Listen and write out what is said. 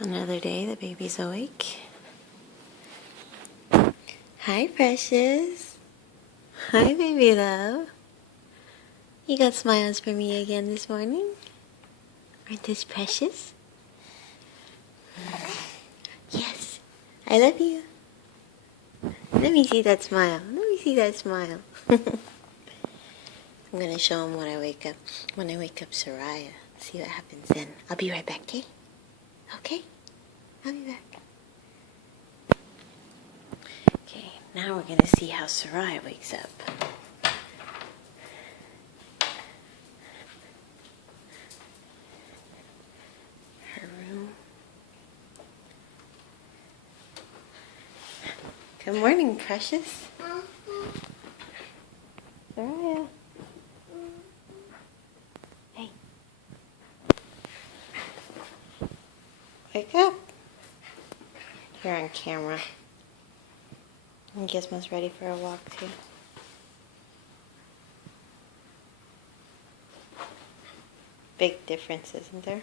Another day, the baby's awake. Hi, precious. Hi, baby love. You got smiles for me again this morning? Aren't this precious? Yes, I love you. Let me see that smile. Let me see that smile. I'm gonna show him when I wake up Soraya. See what happens then. I'll be right back, okay? Okay? I'll be back. Okay, now we're gonna see how Soraya wakes up. Her room. Good morning, precious. Soraya. Hey. Wake up. You're on camera. I guess Gizmo's ready for a walk too. Big difference, isn't there?